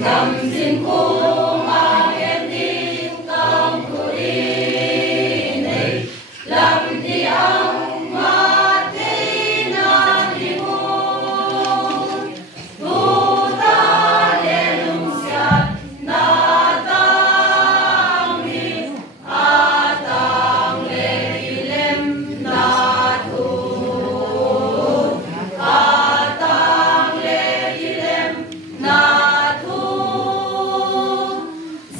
nằm trên cung mang em đi trong tuổi này làm đi ông mà thế nào đi muôn tu ta lên lùng xa na tăng đi a tăng lệ đi lem na thu a tăng lệ đi lem na thu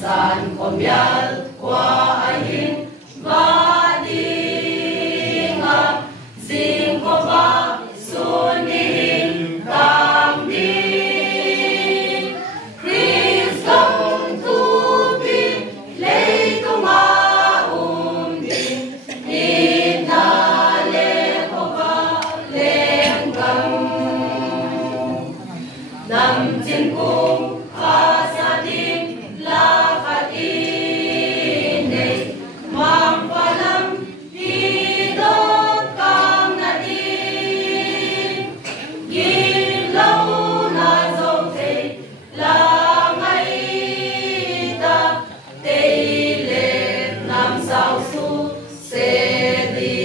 san con bial qua ahin và đi ngập dinh có ba xuân đi tam đi Christ come to be lấy công a đi đi na lê có ba lên cầm nằm trên cung a sa đi la phát in này mang pha lâm đi đốt cam na đi nhìn lâu na dòng thầy là ngày ta tây lệ nam sao su sẽ đi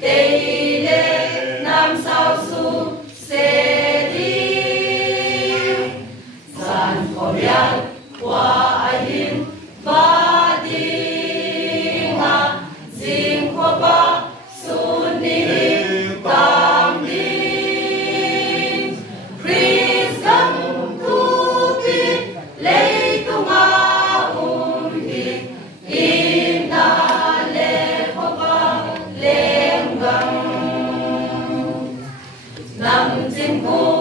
tây lệ nam sao su sẽ đi san có bial qua ahin và đi ngập dinh có ba xuân đi tam đi Christ come to be lấy công a đi in na lê có ba lên gần nằm trên cung